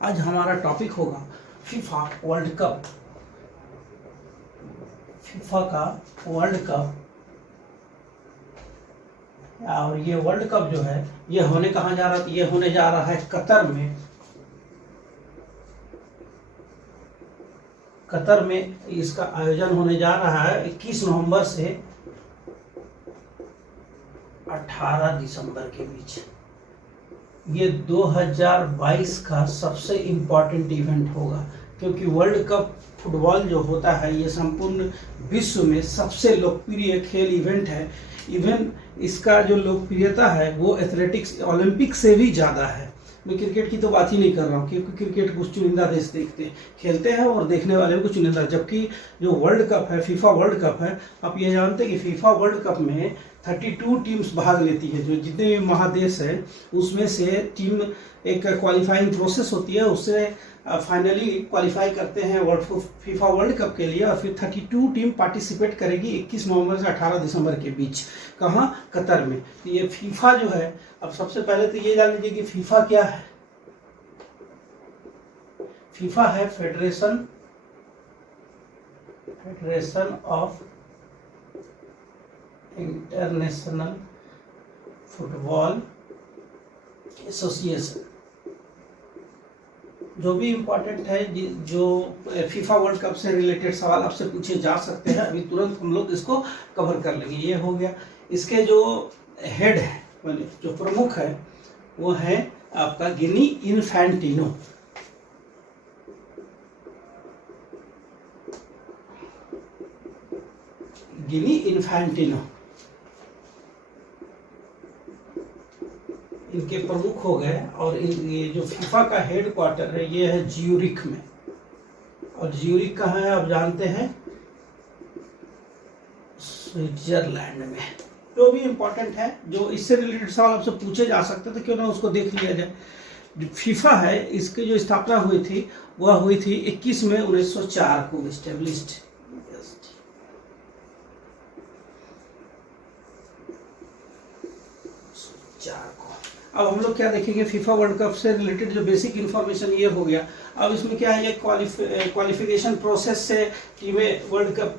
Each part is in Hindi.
आज हमारा टॉपिक होगा फीफा वर्ल्ड कप। फीफा का वर्ल्ड कप, और ये वर्ल्ड कप जो है ये होने कहाँ जा रहा है? ये होने जा रहा है कतर में। कतर में इसका आयोजन होने जा रहा है 21 नवंबर से 18 दिसंबर के बीच। ये 2022 का सबसे इम्पोर्टेंट इवेंट होगा, क्योंकि वर्ल्ड कप फुटबॉल जो होता है ये संपूर्ण विश्व में सबसे लोकप्रिय खेल इवेंट है। इवन इसका जो लोकप्रियता है वो एथलेटिक्स ओलंपिक से भी ज़्यादा है। मैं क्रिकेट की तो बात ही नहीं कर रहा हूँ, क्योंकि क्रिकेट कुछ चुनिंदा देश देखते खेलते हैं और देखने वाले भी कुछ चुनिंदा, जबकि जो वर्ल्ड कप है, फीफा वर्ल्ड कप है, आप ये जानते हैं कि फीफा वर्ल्ड कप में 32 टीम्स भाग लेती है। जो जितने भी महादेश है उसमें से टीम एक क्वालिफाइंग प्रोसेस होती है, उससे फाइनली क्वालिफाई करते हैं फीफा वर्ल्ड कप के लिए। और फिर 32 टीम पार्टिसिपेट करेगी 21 नवंबर से 18 दिसंबर के बीच। कहाँ? कतर में। तो ये फीफा जो है, अब सबसे पहले तो ये जान लीजिए कि फीफा क्या है। फीफा है federation of international football association. जो भी इम्पोर्टेंट है, जो फीफा वर्ल्ड कप से रिलेटेड सवाल आपसे पूछे जा सकते हैं, अभी तुरंत हम लोग इसको कवर कर लेंगे। ये हो गया। इसके जो हेड है, जो प्रमुख है, वो है आपका गिनी इन्फैंटिनो। गिनी इन्फैंटिनो इनके प्रमुख हो गए। और ये जो फीफा का हेड क्वार्टर है ये है ज्यूरिख में। और ज्यूरिख कहाँ है आप जानते हैं? स्विट्जरलैंड में। जो भी इम्पोर्टेंट है, जो इससे रिलेटेड सवाल आपसे पूछे जा सकते थे, क्यों ना उसको देख लिया जाए। जो फीफा है, इसकी जो स्थापना हुई थी वह हुई थी 21 मई 1904 को एस्टेब्लिश्ड। अब हम लोग क्या देखेंगे, फीफा वर्ल्ड कप से रिलेटेड जो बेसिक इन्फॉर्मेशन ये हो गया। अब इसमें क्या है, ये क्वालिफिकेशन प्रोसेस से टीमें वर्ल्ड कप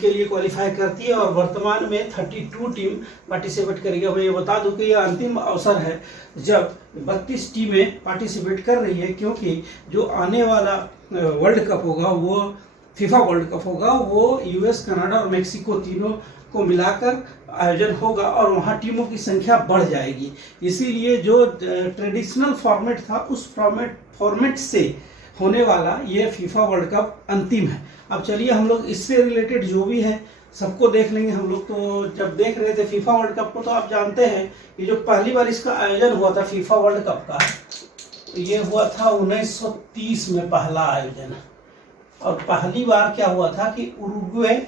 के लिए क्वालिफाई करती है। और वर्तमान में 32 टीम पार्टिसिपेट करेगी। अब ये बता दूं कि यह अंतिम अवसर है जब 32 टीमें पार्टिसिपेट कर रही है, क्योंकि जो आने वाला वर्ल्ड कप होगा, वो फीफा वर्ल्ड कप होगा, वो यूएस, कनाडा और मेक्सिको तीनों को मिलाकर आयोजन होगा और वहाँ टीमों की संख्या बढ़ जाएगी। इसीलिए जो ट्रेडिशनल फॉर्मेट था, उस फॉर्मेट से होने वाला ये फीफा वर्ल्ड कप अंतिम है। अब चलिए हम लोग इससे रिलेटेड जो भी है सबको देख लेंगे। हम लोग तो जब देख रहे थे फीफा वर्ल्ड कप को, तो आप जानते हैं कि जो पहली बार इसका आयोजन हुआ था फीफा वर्ल्ड कप का, तो ये हुआ था 1930 में पहला आयोजन। और पहली बार क्या हुआ था कि उरुग्वे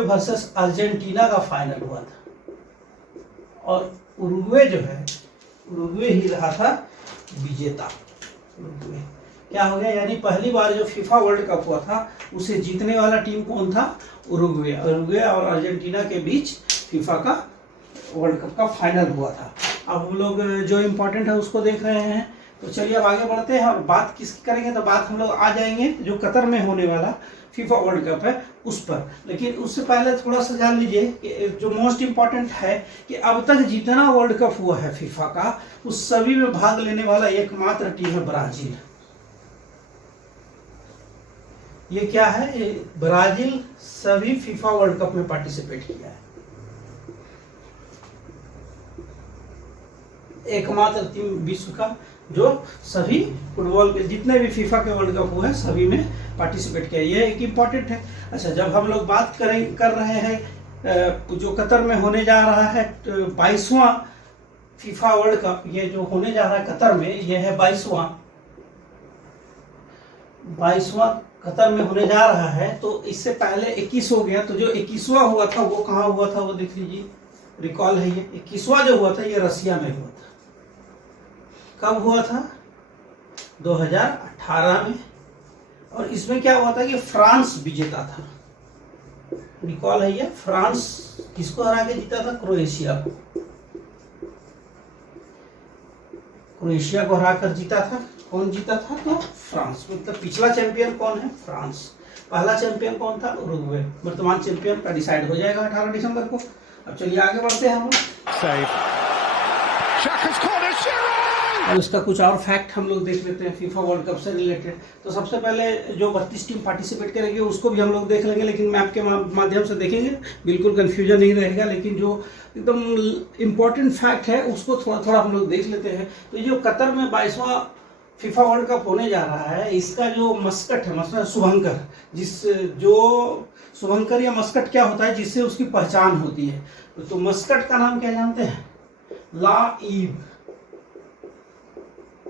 वर्सेस अर्जेंटीना का फाइनल हुआ था। और उरुग्वे जो है, उरुग्वे ही रहा था विजेता। उरुग्वे क्या हो गया, यानी पहली बार जो फीफा वर्ल्ड कप हुआ था उसे जीतने वाला टीम कौन था? उरुग्वे। उरुग्वे और अर्जेंटीना के बीच फीफा का वर्ल्ड कप का फाइनल हुआ था। अब हम लोग जो इम्पोर्टेंट है उसको देख रहे हैं। तो चलिए अब आगे बढ़ते हैं और बात किसकी करेंगे, तो बात हम लोग आ जाएंगे जो कतर में होने वाला फीफा वर्ल्ड कप है उस पर। लेकिन उससे पहले थोड़ा सा जान लीजिए कि जो मोस्ट इम्पोर्टेंट है कि अब तक जितना वर्ल्ड कप हुआ है फीफा का, उस सभी में भाग लेने वाला एकमात्र टीम है ब्राजील। ये क्या है, ब्राजील सभी फीफा वर्ल्ड कप में पार्टिसिपेट किया है। एकमात्र टीम विश्व का जो सभी फुटबॉल के जितने भी फीफा के वर्ल्ड कप हुए हैं सभी में पार्टिसिपेट किया। ये एक इम्पॉर्टेंट है। अच्छा, जब हम लोग बात कर रहे हैं जो कतर में होने जा रहा है 22वां फीफा वर्ल्ड कप, ये जो होने जा रहा है कतर में, ये है 22वां कतर में होने जा रहा है। तो इससे पहले 21 हो गया। तो जो 21वां हुआ था वो कहाँ हुआ था, वो देख लीजिए, रिकॉल है। ये 21वां जो हुआ था ये रसिया में हुआ था। कब हुआ था? 2018 में। और इसमें क्या हुआ था कि फ्रांस विजेता था। रिकॉल है ये, फ्रांस किसको हरा के जीता था? क्रोएशिया को। क्रोएशिया को हराकर जीता था। कौन जीता था? तो फ्रांस। मतलब पिछला चैंपियन कौन है? फ्रांस। पहला चैंपियन कौन था? उरुग्वे। वर्तमान चैंपियन का डिसाइड हो जाएगा 18 दिसंबर को। अब चलिए आगे बढ़ते हैं हम लोग। और इसका कुछ और फैक्ट हम लोग देख लेते हैं फीफा वर्ल्ड कप से रिलेटेड। तो सबसे पहले जो 32 टीम पार्टिसिपेट करेंगे उसको भी हम लोग देख लेंगे, लेकिन मैप के माध्यम से देखेंगे, बिल्कुल कंफ्यूजन नहीं रहेगा। लेकिन जो एकदम इम्पोर्टेंट फैक्ट है उसको थोड़ा थोड़ा हम लोग देख लेते हैं। तो जो कतर में 22वां फीफा वर्ल्ड कप होने जा रहा है, इसका जो मस्कट है, मतलब शुभंकर, जो शुभंकर या मस्कट क्या होता है जिससे उसकी पहचान होती है, तो मस्कट का नाम क्या जानते हैं? लाइव।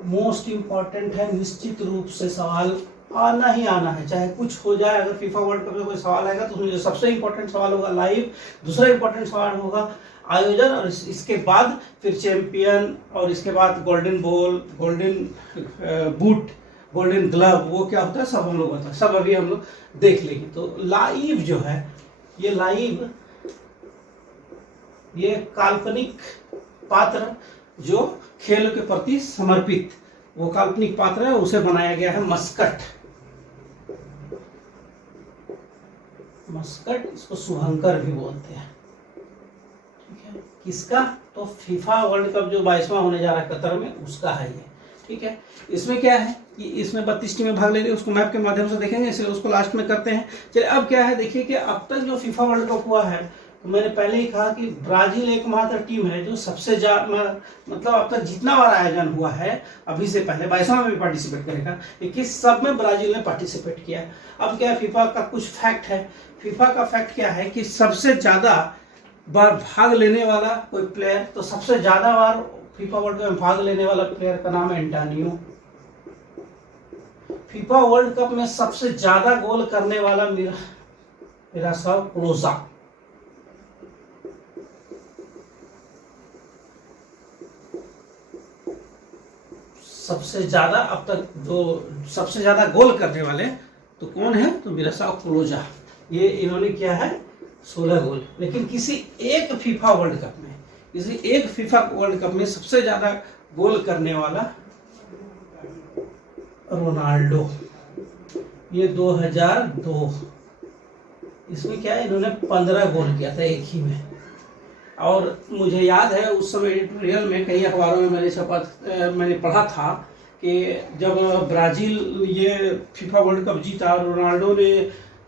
मोस्ट इंपॉर्टेंट है, निश्चित रूप से सवाल आना ही आना है, चाहे कुछ हो जाए। अगर फीफा वर्ल्ड कप में कोई सवाल आएगा तो उसमें सबसे इंपॉर्टेंट सवाल होगा लाइव, दूसरा इंपॉर्टेंट सवाल होगा आयोजन, और इसके बाद फिर चैंपियन, और इसके बाद golden ball, golden boot, golden glove, वो क्या होता है सब हम लोग बता, सब अभी हम लोग देख लेंगे। तो लाइव जो है, ये लाइव, ये काल्पनिक पात्र जो खेल के प्रति समर्पित, वो काल्पनिक पात्र है, उसे बनाया गया है मस्कट। मस्कट, इसको शुभंकर भी बोलते हैं। ठीक है, किसका? तो फीफा वर्ल्ड कप जो 22वां होने जा रहा है कतर में, उसका है ये। ठीक है, इसमें क्या है कि इसमें 32 टीमें भाग ले रही है, उसको मैप के माध्यम से देखेंगे, इसलिए उसको लास्ट में करते हैं। चलिए अब क्या है, देखिए कि अब तक जो फीफा वर्ल्ड कप हुआ है, तो मैंने पहले ही कहा कि ब्राजील एकमात्र टीम है जो सबसे ज्यादा, मतलब अब तक जितना बार आयोजन हुआ है, अभी से पहले 22वां में भी पार्टिसिपेट करेगा, 21 सब में ब्राजील ने पार्टिसिपेट किया। अब क्या है, फीफा का कुछ फैक्ट है। फीफा का फैक्ट क्या है कि सबसे ज्यादा बार भाग लेने वाला कोई प्लेयर, तो सबसे ज्यादा बार फीफा वर्ल्ड कप में भाग लेने वाला प्लेयर का नाम है एंटोनियो। फीफा वर्ल्ड कप में सबसे ज्यादा गोल करने वाला मिरोस्लाव क्लोजा। सबसे ज्यादा अब तक जो सबसे ज्यादा गोल करने वाले तो कौन है? तो मिरोस्लाव क्लोजा। ये इन्होंने किया है 16 गोल। लेकिन किसी एक फीफा वर्ल्ड कप में, किसी एक फीफा वर्ल्ड कप में सबसे ज्यादा गोल करने वाला रोनाल्डो, ये 2002। इसमें क्या है, इन्होंने 15 गोल किया था एक ही में। और मुझे याद है उस समय एडिटोरियल में कई अखबारों में मैंने पढ़ा था कि जब ब्राजील ये फीफा वर्ल्ड कप जीता, रोनाल्डो ने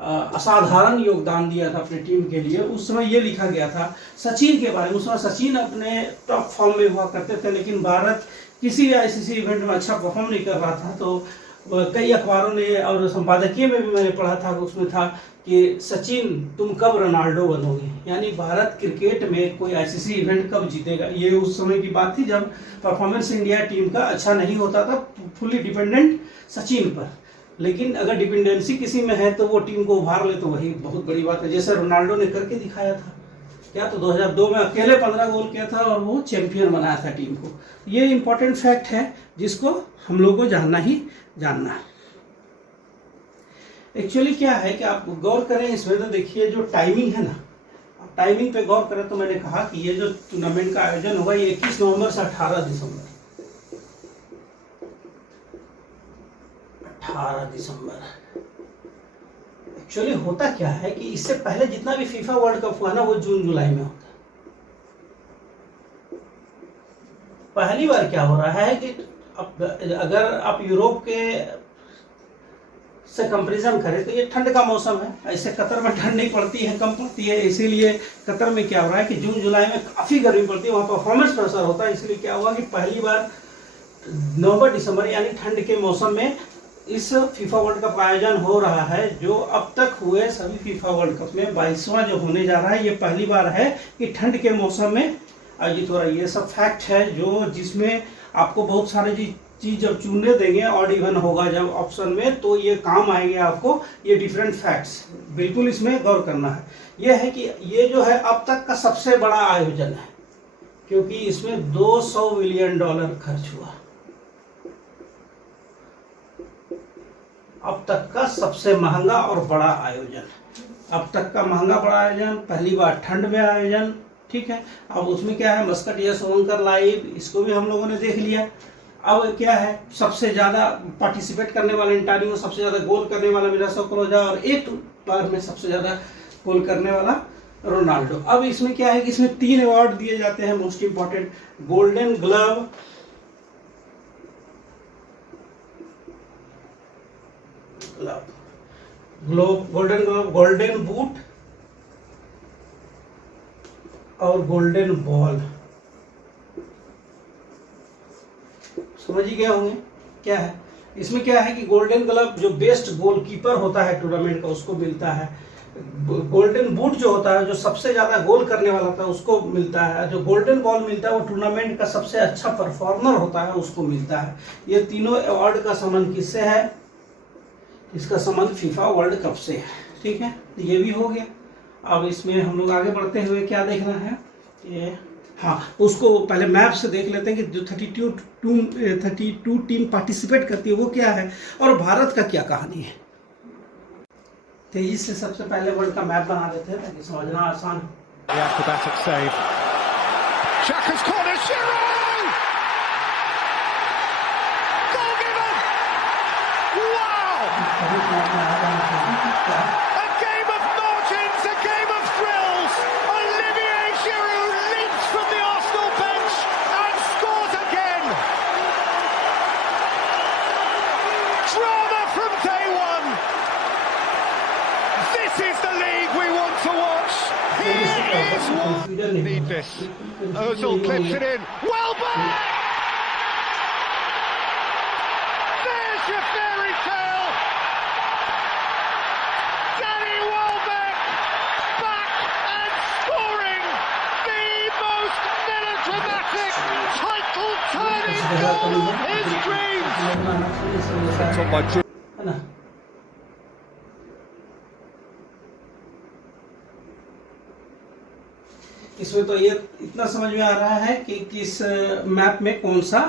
असाधारण योगदान दिया था अपनी टीम के लिए। उस समय ये लिखा गया था सचिन के बारे में। उस समय सचिन अपने टॉप फॉर्म में हुआ करते थे, लेकिन भारत किसी आईसीसी इवेंट में अच्छा परफॉर्म नहीं कर रहा था। तो कई अखबारों ने और संपादकीय में भी मैंने पढ़ा था, उसमें था कि सचिन तुम कब रोनाल्डो बनोगे, यानी भारत क्रिकेट में कोई आईसीसी इवेंट कब जीतेगा। ये उस समय की बात थी जब परफॉर्मेंस इंडिया टीम का अच्छा नहीं होता था, फुली डिपेंडेंट सचिन पर। लेकिन अगर डिपेंडेंसी किसी में है तो वो टीम को उभार ले, तो वही बहुत बड़ी बात है, जैसे रोनाल्डो ने करके दिखाया था। क्या तो 2002 में अकेले 15 गोल किया था और वो चैंपियन बनाया था टीम को। ये इंपॉर्टेंट फैक्ट है जिसको हम लोगों को जानना है। एक्चुअली क्या है कि आप गौर करें इसमें, तो देखिए जो टाइमिंग है ना, टाइमिंग पे गौर करें तो मैंने कहा कि ये जो टूर्नामेंट का आयोजन होगा ये 21 नवंबर से 18 दिसंबर। 18 दिसंबर एक्चुअली होता क्या है कि इससे पहले जितना भी फीफा वर्ल्ड कप हुआ ना, वो जून जुलाई में होता है। पहली बार क्या हो रहा है कि अगर आप यूरोप के से कंपैरिजन करें तो ये ठंड का मौसम है। ऐसे कतर में ठंड नहीं पड़ती है, कम पड़ती है। इसीलिए कतर में क्या हो रहा है कि जून जुलाई में काफी गर्मी पड़ती है, वहाँ परफॉर्मेंस प्रेशर होता है। इसलिए क्या हुआ कि पहली बार नवंबर दिसंबर यानी ठंड के मौसम में इस फीफा वर्ल्ड कप आयोजन हो रहा है। जो अब तक हुए सभी फीफा वर्ल्ड कप में 22वां जो होने जा रहा है, ये पहली बार है कि ठंड के मौसम में आयोजित हो रहा है। ये सब फैक्ट है जो जिसमें आपको बहुत सारे चीज जब चुनने देंगे, ऑड इवन होगा जब ऑप्शन में, तो ये काम आएंगे आपको। ये डिफरेंट फैक्ट्स बिल्कुल इसमें गौर करना है। ये है कि ये जो है अब तक का सबसे बड़ा आयोजन है, क्योंकि इसमें $200 मिलियन खर्च हुआ। अब तक का सबसे महंगा और बड़ा आयोजन, अब तक का महंगा बड़ा आयोजन, पहली बार ठंड में आयोजन। ठीक है, अब उसमें क्या है, मस्कट या शुभंकर लाइव, इसको भी हम लोगों ने देख लिया। अब क्या है, सबसे ज्यादा पार्टिसिपेट करने वाला एंटानियो, सबसे ज्यादा गोल करने वाला मिरोस्लाव क्लोजा, और एक बार में सबसे ज्यादा गोल करने वाला रोनाल्डो। अब इसमें क्या है कि इसमें 3 अवार्ड दिए जाते हैं most important, golden glove, golden glove, golden boot और गोल्डन बॉल। समझ ही गए होंगे क्या है। इसमें क्या है कि गोल्डन ग्लव जो बेस्ट गोलकीपर होता है टूर्नामेंट का उसको मिलता है, गोल्डन बूट जो होता है जो सबसे ज्यादा गोल करने वाला था उसको मिलता है, जो गोल्डन बॉल मिलता है वो टूर्नामेंट का सबसे अच्छा परफॉर्मर होता है उसको मिलता है। ये तीनों अवार्ड का संबंध किससे है, इसका संबंध फीफा वर्ल्ड कप से है। ठीक है, ये भी हो गया। अब इसमें हम लोग आगे बढ़ते हुए क्या देखना है, ये हाँ उसको पहले मैप से देख लेते हैं कि जो 32 टीम पार्टिसिपेट करती है वो क्या है और भारत का क्या कहानी है। तेजी से सबसे पहले वर्ल्ड का मैप बना देते हैं ताकि समझना आसान हो। Need this. Ozil clips it in. Welbeck! There's your fairy tale. Danny Welbeck back and scoring the most melodramatic title-turning goal of his dreams. That's on my dream. इसमें तो ये इतना समझ में आ रहा है कि किस मैप में कौन सा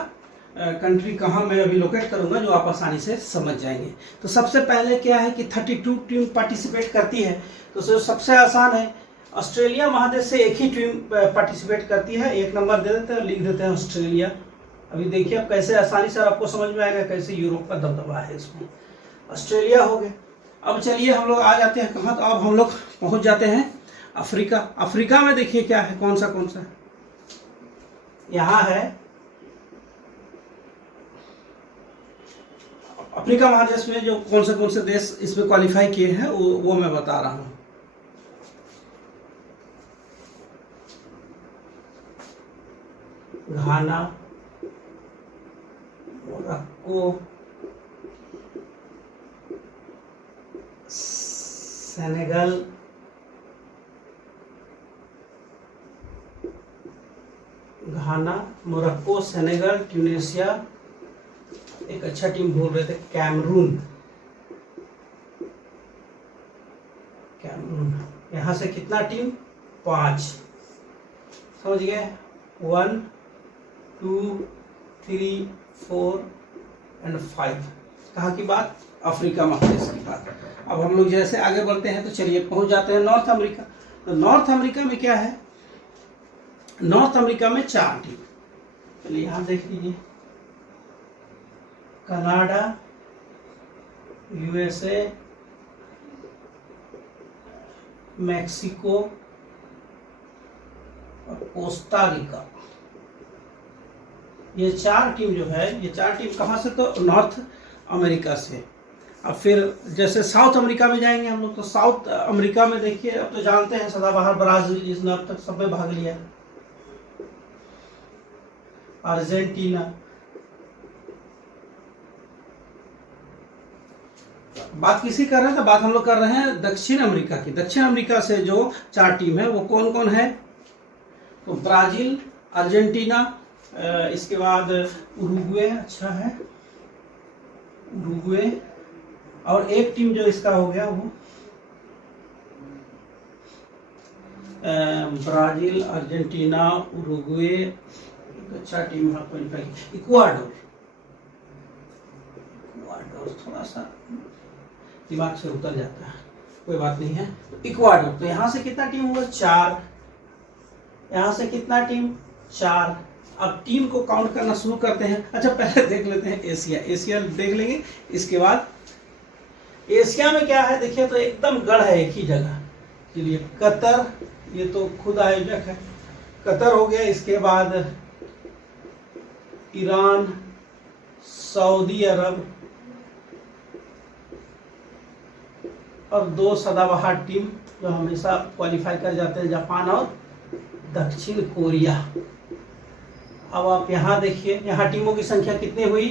कंट्री कहाँ मैं अभी लोकेट करूंगा, जो आप आसानी से समझ जाएंगे। तो सबसे पहले क्या है कि 32 टीम पार्टिसिपेट करती है, तो सबसे आसान है, ऑस्ट्रेलिया महादेश से एक ही टीम पार्टिसिपेट करती है। 1 नंबर दे देते हैं, लिख देते हैं ऑस्ट्रेलिया। अभी देखिए अब कैसे आसानी से आपको समझ में आएगा कैसे यूरोप का दबदबा है इसमें। ऑस्ट्रेलिया हो गया। अब चलिए हम लोग आ जाते हैं कहाँ, तो अब हम लोग पहुँच जाते हैं अफ्रीका। अफ्रीका में देखिए क्या है, कौन सा यहाँ है। अफ्रीका महादेश में जो कौन से देश इसमें क्वालिफाई किए हैं वो मैं बता रहा हूँ। घाना, मोरक्को, सेनेगल, घाना, मोरक्को, सेनेगल, ट्यूनीशिया, एक अच्छा टीम भूल रहे थे, कैमरून। यहाँ से कितना टीम, 5। समझ गए, 1 2 3 4 और 5। कहाँ की बात, अफ्रीका महादेश की बात। अब हम लोग जैसे आगे बढ़ते हैं तो चलिए पहुंच जाते हैं नॉर्थ अमेरिका। तो नॉर्थ अमेरिका में क्या है, नॉर्थ अमेरिका में 4 टीम। चलिए यहाँ देख लीजिए, कनाडा, यूएसए, मैक्सिको और कोस्टा रिका। ये 4 टीम जो है, ये 4 टीम कहाँ से, तो नॉर्थ अमेरिका से। अब फिर जैसे साउथ अमेरिका में जाएंगे हम लोग, तो साउथ अमेरिका में देखिए, अब तो जानते हैं सदाबहार ब्राजील, जिसने अब तक सब में भाग लिया, अर्जेंटीना, बात किसी कर रहे हैं, तो बात हम लोग कर रहे हैं दक्षिण अमेरिका की। दक्षिण अमेरिका से जो 4 टीम है वो कौन कौन है, तो ब्राजील, अर्जेंटीना, इसके बाद उरुग्वे, अच्छा है उरुग्वे, और एक टीम जो इसका हो गया वो ब्राजील, अर्जेंटीना, उरुग्वे, अच्छा टीम है क्वालिफाई, इक्वाडोर। थोड़ा सा दिमाग से उतर जाता है, कोई बात नहीं है। इक्वाडोर, तो यहाँ से कितना टीम हुआ, 4। यहाँ से कितना टीम, 4। अब टीम को काउंट करना शुरू करते हैं। अच्छा पहले देख लेते हैं एशिया, एशिया देख लेंगे। इसके बाद एशिया में क्या है देखिए, तो एकदम गढ़ है एक ही जगह। चलिए कतर, ये तो खुद आयोजक है, कतर हो गया। इसके बाद ईरान, सऊदी अरब और 2 सदाबहार टीम जो हमेशा क्वालिफाई कर जाते हैं, जापान और दक्षिण कोरिया। अब आप यहाँ देखिए, यहाँ टीमों की संख्या कितनी हुई?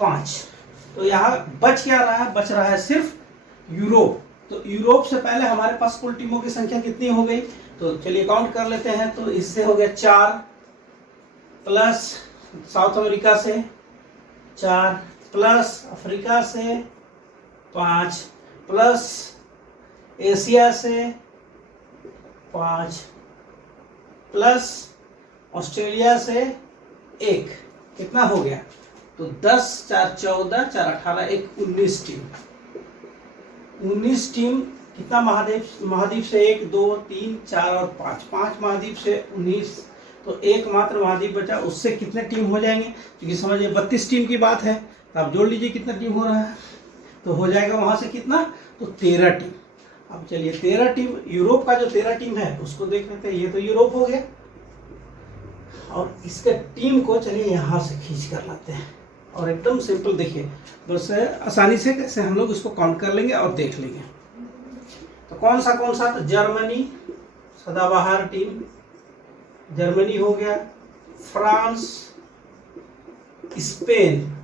5। तो यहाँ बच क्या रहा है? बच रहा है सिर्फ यूरोप। तो यूरोप से पहले हमारे पास कुल टीमों की संख्या कितनी हो गई? तो चलिए काउंट कर लेते हैं। तो इससे हो गया 4 प्लस साउथ अमेरिका से 4 प्लस अफ्रीका से 5 प्लस एशिया से 5 प्लस ऑस्ट्रेलिया से 1, कितना हो गया? तो 10, 4, 14, 4, 18, 1, 19 टीम। 19 टीम कितना महाद्वीप से 1, 2, 3, 4 और 5 महाद्वीप से 19। तो एकमात्र महाद्वीप बचा, उससे कितने टीम हो जाएंगे? क्योंकि समझिए 32 टीम की बात है, तो आप जोड़ लीजिए कितना टीम हो रहा है। तो हो जाएगा वहां से कितना? तो 13 टीम। अब चलिए 13 टीम, यूरोप का जो 13 टीम है उसको देख लेते हैं। ये तो यूरोप हो गया, और इसके टीम को चलिए यहाँ से खींच कर लाते हैं, और एकदम सिंपल देखिए, बस आसानी से कैसे हम लोग इसको काउंट कर लेंगे और देख लेंगे। तो कौन सा? तो जर्मनी सदाबहार टीम, जर्मनी हो गया। फ्रांस, स्पेन,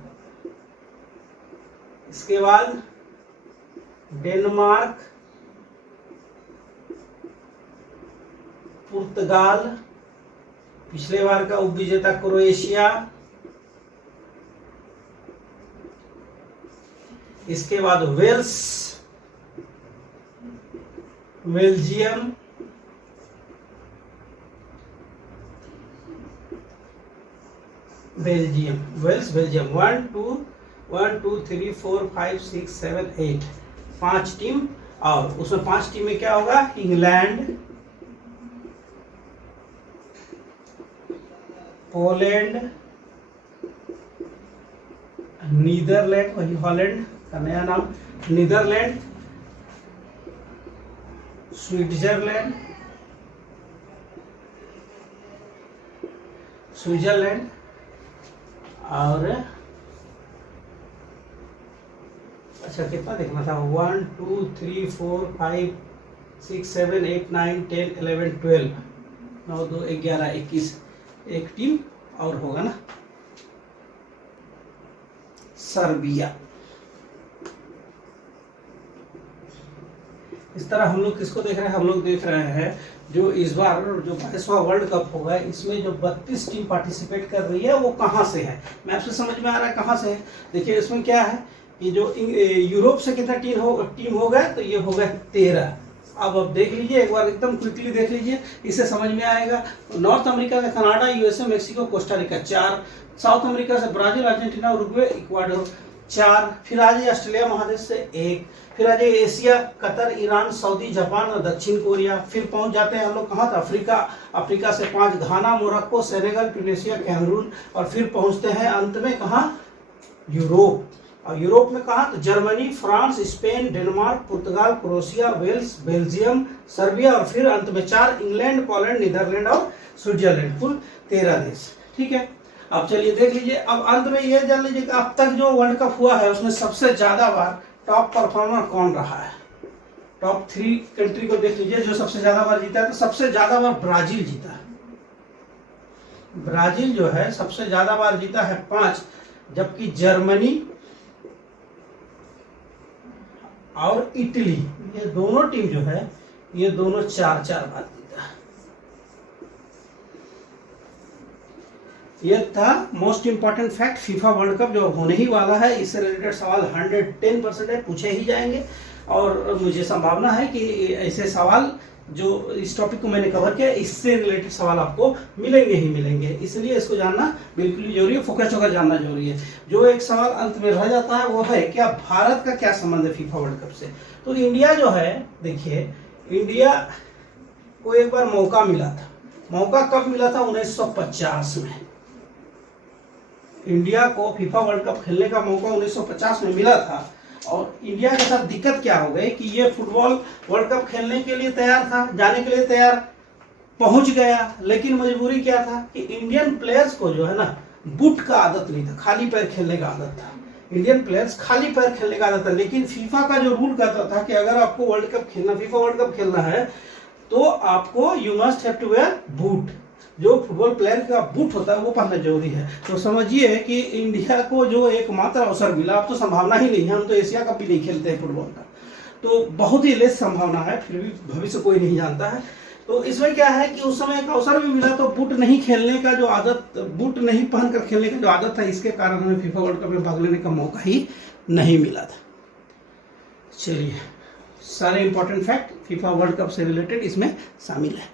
इसके बाद डेनमार्क, पुर्तगाल, पिछले बार का उपविजेता क्रोएशिया, इसके बाद Wales, Belgium, Wales, Belgium. 1 2 3 4 5 6 7 8, 5 team. और उसमें 5 टीम में क्या होगा? इंग्लैंड, पोलैंड, नीदरलैंड, वही हॉलैंड का नया नाम, नीदरलैंड, स्विट्जरलैंड, स्विट्जरलैंड, और अच्छा कितना देखना था? 1 2 3 4 5 6 7 8 9 10 11 12, 9 2 11 21, एक टीम और होगा ना, सर्बिया। इस तरह हम लोग किसको देख रहे हैं? हम लोग देख रहे हैं जो इस बार जो 22वां वर्ल्ड कप होगा, इसमें जो 32 टीम पार्टिसिपेट कर रही है वो कहाँ से है। मैप से समझ में आ रहा है कहाँ से है। देखिए इसमें क्या है कि जो यूरोप से कितना टीम हो गया? तो ये हो गया 13। अब देख लीजिए एक बार, एकदम क्विकली देख लीजिए, इससे समझ में आएगा। नॉर्थ अमेरिका से Canada, USA, Mexico, Costa Rica 4, south America से ब्राजील, अर्जेंटीना, उरुग्वे, इक्वाडोर 4, फिर आ जाइए ऑस्ट्रेलिया महादेश से 1, फिर आ जाइए Asia, Qatar, Iran, Saudi, Japan और दक्षिण कोरिया। फिर पहुंच जाते हैं हम लोग कहाँ था? अफ्रीका से 5, घाना, मोरक्को, सेनेगल, ट्यूनीशिया, कैमरून, और फिर पहुंचते हैं अंत में कहाँ? यूरोप। और यूरोप में कहा? तो जर्मनी, फ्रांस, स्पेन, डेनमार्क, पुर्तगाल, क्रोएशिया, वेल्स, बेल्जियम, सर्बिया, और फिर अंत में 4 इंग्लैंड, पोलैंड, नीदरलैंड और स्विट्जरलैंड। कुल 13 देश। ठीक है, अब चलिए देख लीजिए। अब अंत में यह जान लीजिए कि अब तक जो वर्ल्ड कप हुआ है उसमें सबसे ज्यादा बार टॉप परफॉर्मर कौन रहा है। टॉप 3 कंट्री को देख लीजिए जो सबसे ज्यादा बार जीता है। तो सबसे ज्यादा बार ब्राजील जीता है। ब्राजील जो है सबसे ज्यादा बार जीता है 5, जबकि जर्मनी और इटली, ये दोनों टीम जो है ये दोनों 4-4 बार जीता है। ये था most important fact. FIFA world cup जो होने ही वाला है, इससे रिलेटेड सवाल 110% पूछे ही जाएंगे, और मुझे संभावना है कि ऐसे सवाल जो इस टॉपिक को मैंने कवर किया, इससे रिलेटेड सवाल आपको मिलेंगे ही मिलेंगे। इसलिए इसको जानना बिल्कुल जरूरी है, फोकस होकर जानना जरूरी है। जो एक सवाल अंत में रह जाता है वो है क्या भारत का क्या संबंध है फीफा वर्ल्ड कप से। तो इंडिया जो है, देखिए इंडिया को एक बार मौका मिला था, मौका कब मिला था? 1950 में। इंडिया को फीफा वर्ल्ड कप खेलने का मौका 1950 में मिला था। और इंडिया के साथ दिक्कत क्या हो गई कि ये फुटबॉल वर्ल्ड कप खेलने के लिए तैयार था, जाने के लिए तैयार, पहुंच गया, लेकिन मजबूरी क्या था कि इंडियन प्लेयर्स को जो है ना बूट का आदत नहीं था, खाली पैर खेलने का आदत था। इंडियन प्लेयर्स खाली पैर खेलने का आदत था, लेकिन फीफा का जो रूल कहता था कि अगर आपको वर्ल्ड कप खेलना, फीफा वर्ल्ड कप खेलना है तो आपको you must have to wear boot. जो फुटबॉल प्लेयर का बूट होता है वो पहनना जरूरी है। तो समझिए कि इंडिया को जो एकमात्र अवसर मिला, अब तो संभावना ही नहीं है, हम तो एशिया कप भी नहीं खेलते हैं फुटबॉल का, तो बहुत ही लेस संभावना है, फिर भी भविष्य कोई नहीं जानता है। तो इसमें क्या है कि उस समय एक अवसर भी मिला, तो बूट नहीं खेलने का जो आदत, बूट नहीं पहनकर खेलने का जो आदत था, इसके कारण हमें फीफा वर्ल्ड कप में भाग लेने का मौका ही नहीं मिला था। चलिए, सारे important fact FIFA world cup से रिलेटेड इसमें शामिल है।